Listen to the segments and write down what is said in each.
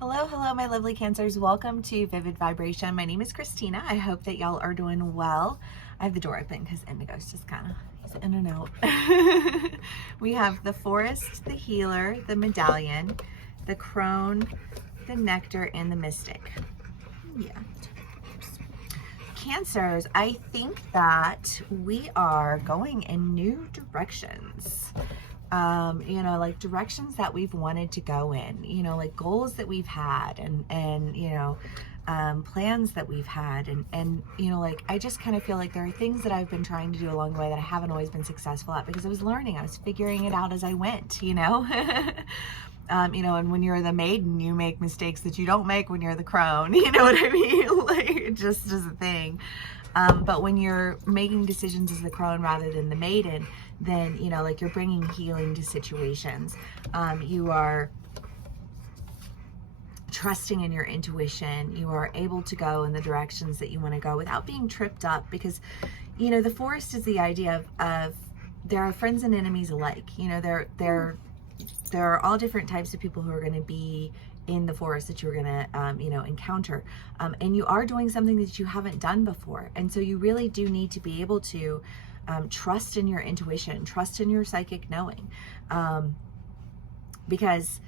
Hello, hello, my lovely Cancers. Welcome to Vivid Vibration. My name is Christina. I hope that y'all are doing well. I have the door open because Indigo's just kind of, he's in and out. We have the Forest, the Healer, the Medallion, the Crone, the Nectar, and the Mystic. Yeah. Cancers, I think that we are going in new directions. Like directions that we've wanted to go in, like goals that we've had and plans that we've had. And like, I just kind of feel like there are things that I've been trying to do along the way that I haven't always been successful at because I was learning, I was figuring it out as I went, and when you're the maiden, you make mistakes that you don't make when you're the crone, you know what I mean? Like, it just is a thing. But when you're making decisions as the crone rather than the maiden, then, like you're bringing healing to situations. You are trusting in your intuition. You are able to go in the directions that you want to go without being tripped up because, the forest is the idea of there are friends and enemies alike. There are all different types of people who are going to be in the forest that you're going to, encounter. And you are doing something that you haven't done before. And so you really do need to be able to trust in your intuition, trust in your psychic knowing, because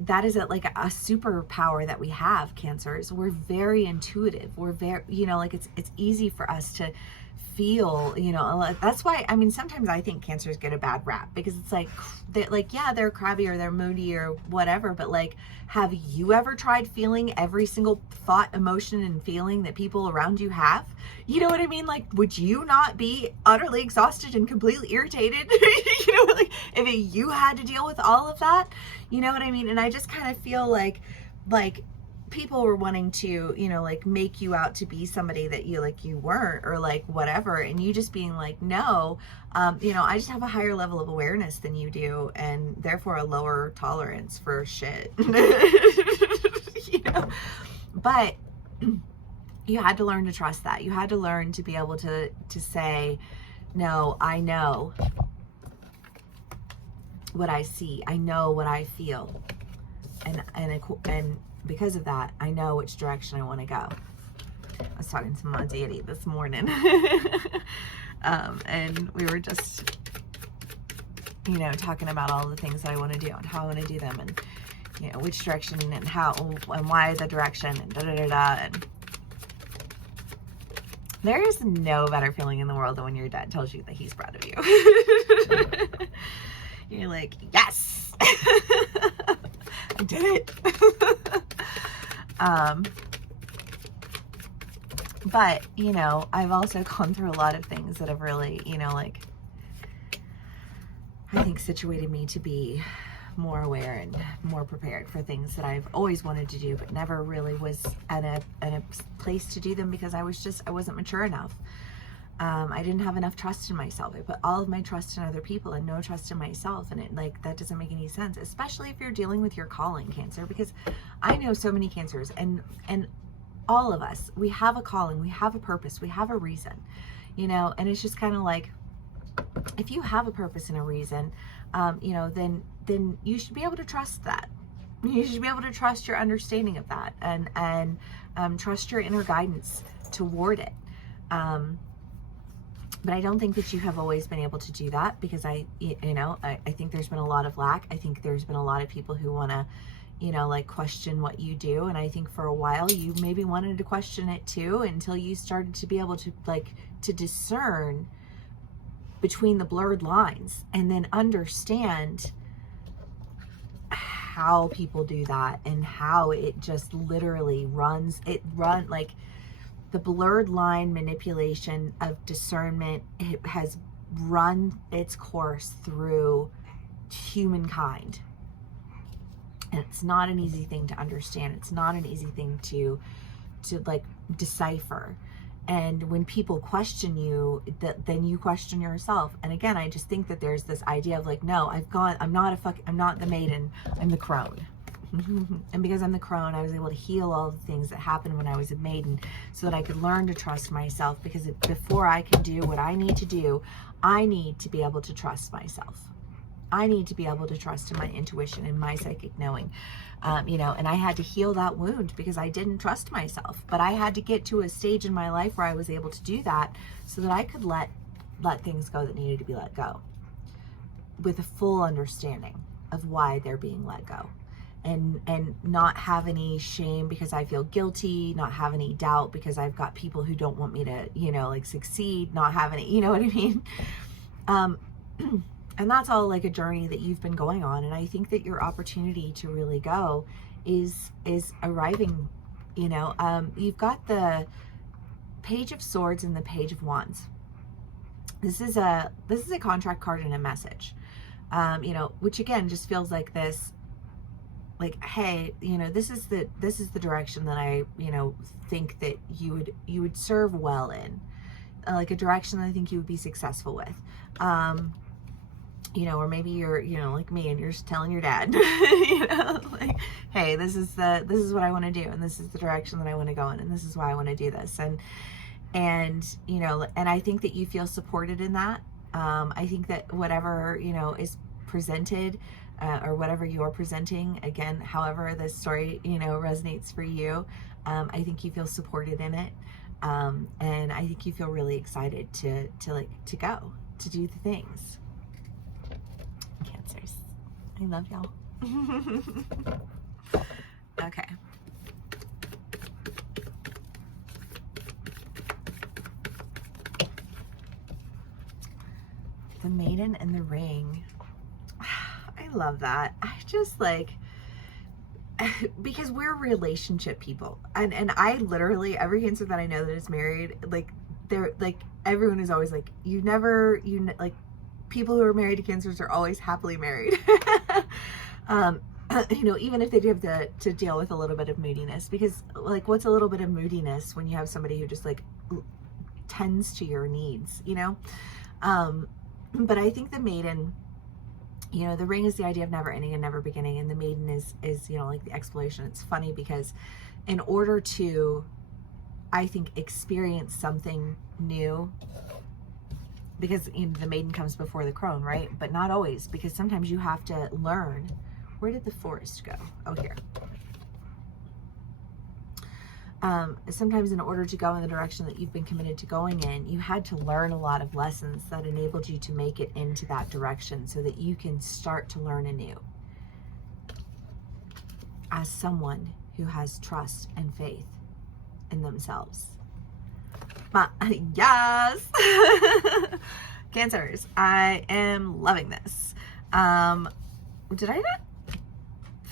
that is like a superpower that we have, Cancers. We're very intuitive. We're very, like it's easy for us to feel, that's why, I mean, sometimes I think Cancers get a bad rap because it's like, they're crabby or they're moody or whatever, but like, have you ever tried feeling every single thought, emotion, and feeling that people around you have? You know what I mean? Like, would you not be utterly exhausted and completely irritated? Like if you had to deal with all of that, you know what I mean? And I just kind of feel like people were wanting to, like make you out to be somebody that you weren't, or like whatever, and you just being like, no, I just have a higher level of awareness than you do, and therefore a lower tolerance for shit. But you had to learn to trust that. You had to learn to be able to say, no, I know what I see, I know what I feel, and because of that, I know which direction I want to go. I was talking to my daddy this morning, and we were just, talking about all the things that I want to do and how I want to do them, and which direction and how and why the direction and da da da da. And there is no better feeling in the world than when your dad tells you that he's proud of you. You're like, yes, I did it. But, I've also gone through a lot of things that have really, I think situated me to be more aware and more prepared for things that I've always wanted to do, but never really was at a place to do them because I wasn't mature enough. I didn't have enough trust in myself. I put all of my trust in other people and no trust in myself. And that doesn't make any sense, especially if you're dealing with your calling, Cancer, because I know so many Cancers and all of us, we have a calling, we have a purpose, we have a reason, and it's just kind of like, if you have a purpose and a reason, then you should be able to trust that. You should be able to trust your understanding of that and trust your inner guidance toward it. But I don't think that you have always been able to do that because I think there's been a lot of lack. I think there's been a lot of people who want to, question what you do. And I think for a while you maybe wanted to question it too, until you started to be able to to discern between the blurred lines and then understand how people do that and how it just literally like the blurred line manipulation of discernment. It has run its course through humankind. And it's not an easy thing to understand. It's not an easy thing to decipher. And when people question you, then you question yourself. And again, I just think that there's this idea of like, no, I'm not the maiden, I'm the crone. And because I'm the crone, I was able to heal all the things that happened when I was a maiden so that I could learn to trust myself, because before I can do what I need to do, I need to be able to trust myself. I need to be able to trust in my intuition and my psychic knowing, you know, and I had to heal that wound because I didn't trust myself. But I had to get to a stage in my life where I was able to do that so that I could let things go that needed to be let go with a full understanding of why they're being let go. And not have any shame because I feel guilty, not have any doubt because I've got people who don't want me to, you know, like succeed, not have any, you know what I mean? And that's all like a journey that you've been going on. And I think that your opportunity to really go is arriving, you know. You've got the Page of Swords and the Page of Wands. This is a contract card and a message, you know, which again just feels like this, like, hey, you know, this is the direction that I, you know, think that you would serve well in, like a direction that I think you would be successful with. You know, or maybe you're, you know, like me and you're telling your dad, you know, like, hey, this is what I want to do, and this is the direction that I want to go in, and this is why I want to do this. And you know, and I think that you feel supported in that. I think that whatever, you know, is presented, or whatever you're presenting, again, however this story, you know, resonates for you, I think you feel supported in it. And I think you feel really excited to go, to do the things. Cancers, I love y'all. Okay. The Maiden and the Ring. I love that. I just like, because we're relationship people, and I literally, every Cancer that I know that is married, like, they're like, everyone is always like, like, people who are married to Cancers are always happily married. You know, even if they do have to deal with a little bit of moodiness, because like, what's a little bit of moodiness when you have somebody who just like tends to your needs, you know? But I think the Maiden, you know, the Ring is the idea of never ending and never beginning, and the Maiden is, you know, like the exploration. It's funny because in order to, I think, experience something new, because, you know, the Maiden comes before the crone, right? But not always, because sometimes you have to learn. Where did the Forest go? Oh, here. Sometimes in order to go in the direction that you've been committed to going in, you had to learn a lot of lessons that enabled you to make it into that direction so that you can start to learn anew as someone who has trust and faith in themselves. But yes. Cancers, I am loving this. Did I not?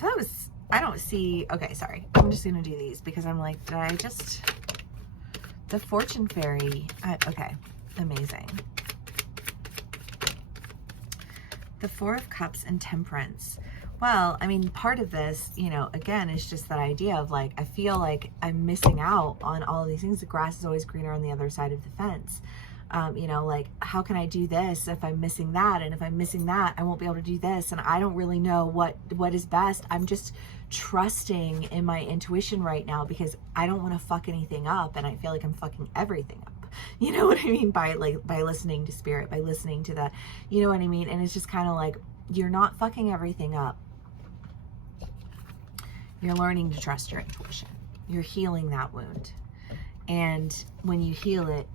That was, I don't see, okay, sorry. I'm just gonna do these because I'm like, did I just, the Fortune Fairy, okay, amazing. The Four of Cups and Temperance. Well, I mean, part of this, you know, again, is just that idea of like, I feel like I'm missing out on all of these things. The grass is always greener on the other side of the fence. You know, like, how can I do this if I'm missing that? And if I'm missing that, I won't be able to do this. And I don't really know what is best. I'm just trusting in my intuition right now because I don't want to fuck anything up. And I feel like I'm fucking everything up. You know what I mean? By listening to spirit, by listening to that, you know what I mean? And it's just kind of like, you're not fucking everything up. You're learning to trust your intuition. You're healing that wound. And when you heal it,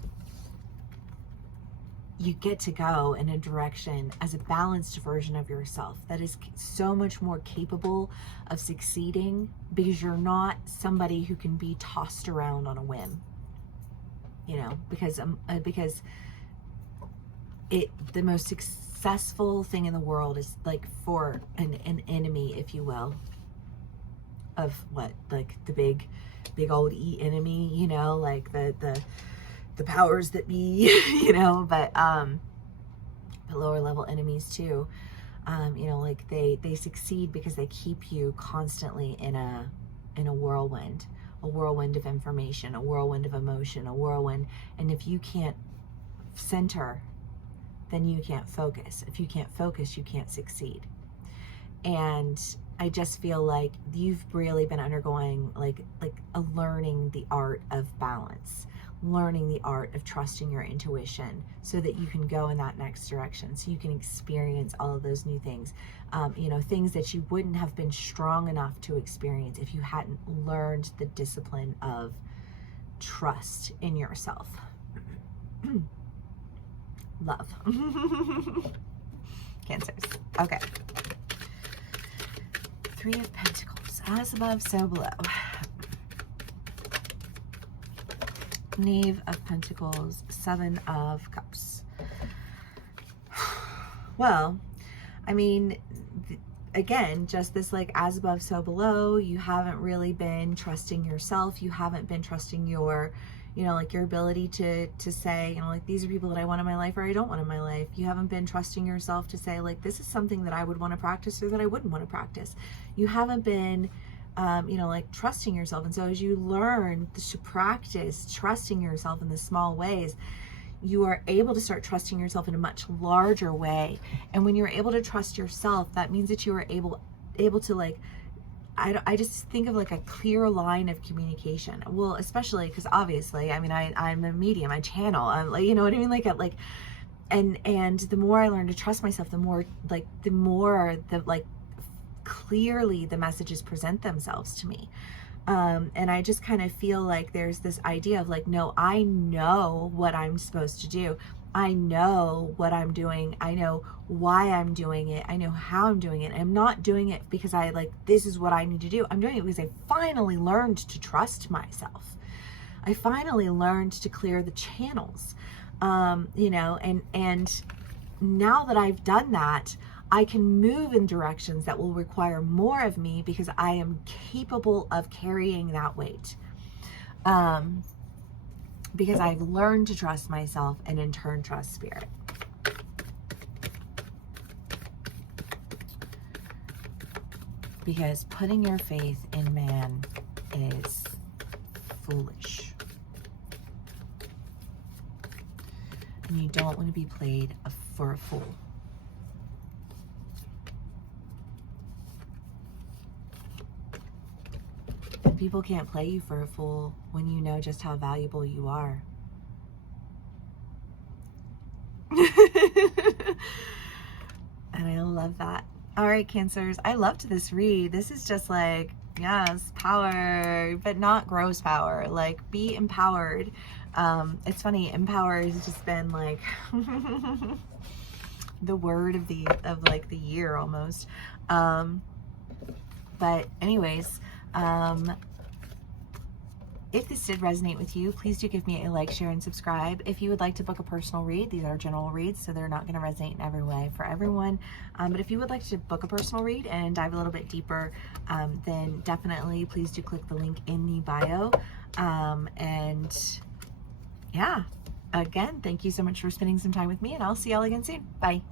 you get to go in a direction as a balanced version of yourself that is so much more capable of succeeding because you're not somebody who can be tossed around on a whim, you know, because the most successful thing in the world is like for an enemy, if you will, of what, like the big old enemy, you know, like the powers that be, you know, but lower level enemies too, you know, like they succeed because they keep you constantly in a whirlwind of information, a whirlwind of emotion, a whirlwind. And if you can't center, then you can't focus. If you can't focus, you can't succeed. And I just feel like you've really been undergoing like a learning the art of balance, learning the art of trusting your intuition so that you can go in that next direction, so you can experience all of those new things, you know, things that you wouldn't have been strong enough to experience if you hadn't learned the discipline of trust in yourself. Love. Cancers. Okay. 3 of Pentacles. As above, so below. Knave of Pentacles. 7 of Cups. Well, I mean, again, just this like as above, so below. You haven't really been trusting yourself. You haven't been trusting your, you know, like your ability to say, you know, like these are people that I want in my life or I don't want in my life. You haven't been trusting yourself to say, like, this is something that I would want to practice or that I wouldn't want to practice. You haven't been, you know, like trusting yourself. And so as you learn to practice trusting yourself in the small ways, you are able to start trusting yourself in a much larger way. And when you're able to trust yourself, that means that you are able to like, I just think of like a clear line of communication. Well, especially because obviously, I mean, I'm a medium, I channel, I'm like, you know what I mean? Like, and the more I learn to trust myself, the more clearly the messages present themselves to me. And I just kind of feel like there's this idea of like, no, I know what I'm supposed to do. I know what I'm doing. I know why I'm doing it. I know how I'm doing it. I'm not doing it because I like, this is what I need to do. I'm doing it because I finally learned to trust myself. I finally learned to clear the channels, you know, and now that I've done that, I can move in directions that will require more of me because I am capable of carrying that weight. Because I've learned to trust myself and in turn trust spirit. Because putting your faith in man is foolish. And you don't want to be played for a fool. People can't play you for a fool when you know just how valuable you are. And I love that. All right, Cancers, I loved this read. This is just like, yes, power, but not gross power. Like, be empowered. It's funny, empower has just been like the word of the year almost. But anyways, if this did resonate with you, please do give me a like, share, and subscribe. If you would like to book a personal read, these are general reads, so they're not going to resonate in every way for everyone. But if you would like to book a personal read and dive a little bit deeper, then definitely please do click the link in the bio. And yeah, again, thank you so much for spending some time with me, and I'll see y'all again soon. Bye.